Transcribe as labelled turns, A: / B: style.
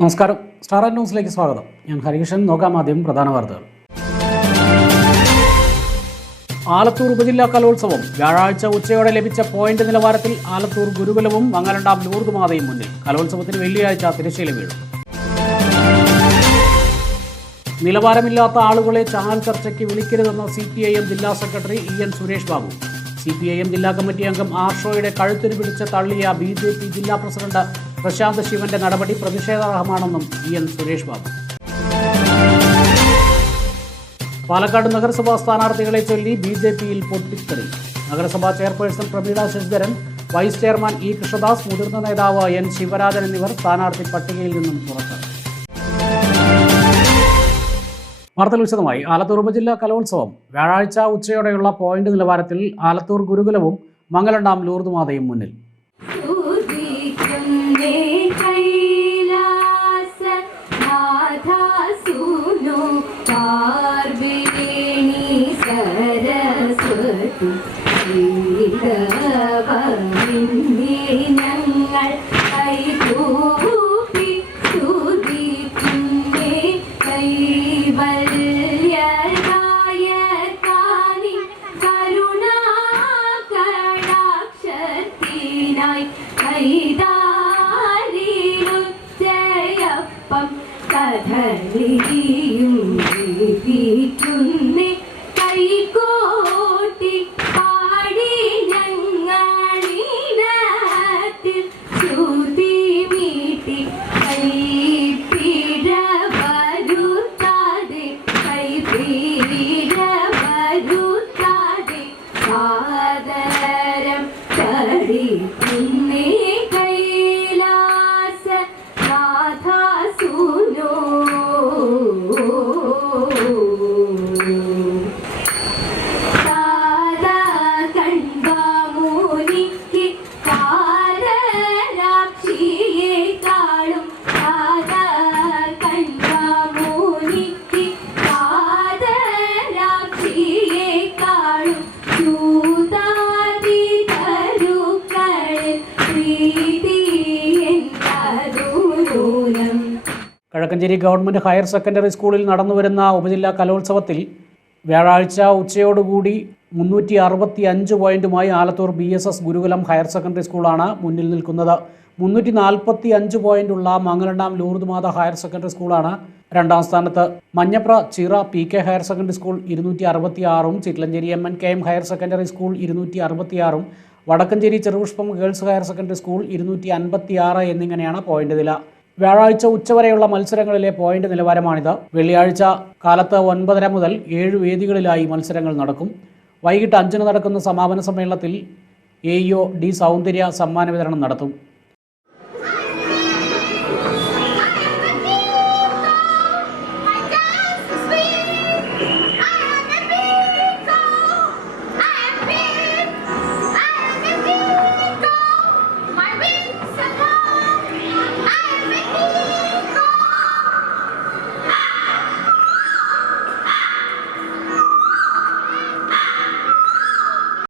A: നമസ്കാരം. സ്റ്റാർ ന്യൂസിലേക്ക് സ്വാഗതം. ഞാൻ ഹരികൃഷ്ണൻ. നോക്കാം ആദ്യം പ്രധാന വാർത്തകൾ. ആലത്തൂർ ഉപജില്ലാ കലോത്സവം. വ്യാഴാഴ്ച ഉച്ചയോടെ ലഭിച്ച പോയിന്റ് നിലവാരത്തിൽ ആലത്തൂർ ഗുരുകുലവും മംഗലണ്ടാം നൂർദുമാതയും മുന്നിൽ. കലോത്സവത്തിന് വെള്ളിയാഴ്ച തിരശ്ശീല വീഴും. നിലവാരമില്ലാത്ത ആളുകളെ ചാനൽ ചർച്ചയ്ക്ക് വിളിക്കരുതെന്ന സി പി ഐ എം ജില്ലാ secretary E N Suresh Babu. C P I M ജില്ലാ കമ്മിറ്റി അംഗം ആർഷോയുടെ കഴുത്തിന് പിടിച്ച് തള്ളിയ ബി ജെ പി ജില്ലാ പ്രസിഡന്റ് പ്രശാന്ത് ശിവന്റെ നടപടി പ്രതിഷേധാർഹമാണെന്നും ഇ എൻ സുരേഷ് ബാബു. പാലക്കാട് നഗരസഭാ സ്ഥാനാർത്ഥികളെ ചൊല്ലി ബി ജെ പിയിൽ പൊട്ടിത്തെറി. നഗരസഭാ chairperson Prameela Sasidharan vice chairman E Krishnadas മുതിർന്ന നേതാവ് എൻ ശിവരാജൻ എന്നിവർ സ്ഥാനാർത്ഥി പട്ടികയിൽ നിന്നും പുറത്ത്. വാർത്തകൾ വിശദമായി. ആലത്തൂർ ഉപജില്ലാ കലോത്സവം. വ്യാഴാഴ്ച ഉച്ചയോടെയുള്ള പോയിന്റ് നിലവാരത്തിൽ ആലത്തൂർ ഗുരുകുലവും മംഗലണ്ടാം ലൂർദുമാതയും മുന്നിൽ.
B: ഞങ്ങൾ കൈകൂപ്പി സ്തുതിക്കുന്നേ കൈവല്യദായകാനി കരുണാകടാക്ഷത്തിനായി കൈതാരിലുച്ചയപ്പം കഥളിയും ജീവിക്കുന്നേ you.
A: Kizhakkanchery government higher secondary സ്കൂളിൽ നടന്നുവരുന്ന ഉപജില്ലാ കലോത്സവത്തിൽ വ്യാഴാഴ്ച ഉച്ചയോടുകൂടി മുന്നൂറ്റി അറുപത്തി അഞ്ച് പോയിന്റുമായി Alathur B S S Gurukulam higher secondary സ്കൂളാണ് മുന്നിൽ നിൽക്കുന്നത്. മുന്നൂറ്റി നാൽപ്പത്തി അഞ്ച് പോയിന്റുള്ള മംഗലണ്ടാം ലൂർദുമാത ഹയർ സെക്കൻഡറി സ്കൂളാണ് രണ്ടാം സ്ഥാനത്ത്. Manjapra Chira P K higher secondary school ഇരുന്നൂറ്റി അറുപത്തി ആറും Chittilanchery M N K M higher secondary school ഇരുന്നൂറ്റി അറുപത്തിയാറും Vadakkanchery Cherupushpam girls higher secondary school ഇരുന്നൂറ്റി അൻപത്തി ആറ് എന്നിങ്ങനെയാണ് പോയിന്റ് നില. വ്യാഴാഴ്ച ഉച്ചവരെയുള്ള മത്സരങ്ങളിലെ പോയിന്റ് നിലവാരമാണിത്. വെള്ളിയാഴ്ച കാലത്ത് ഒൻപതര മുതൽ ഏഴ് വേദികളിലായി മത്സരങ്ങൾ നടക്കും. വൈകിട്ട് അഞ്ചിന് നടക്കുന്ന സമാപന സമ്മേളനത്തിൽ എ ഡി സൗന്ദര്യ സമ്മാന വിതരണം നടത്തും.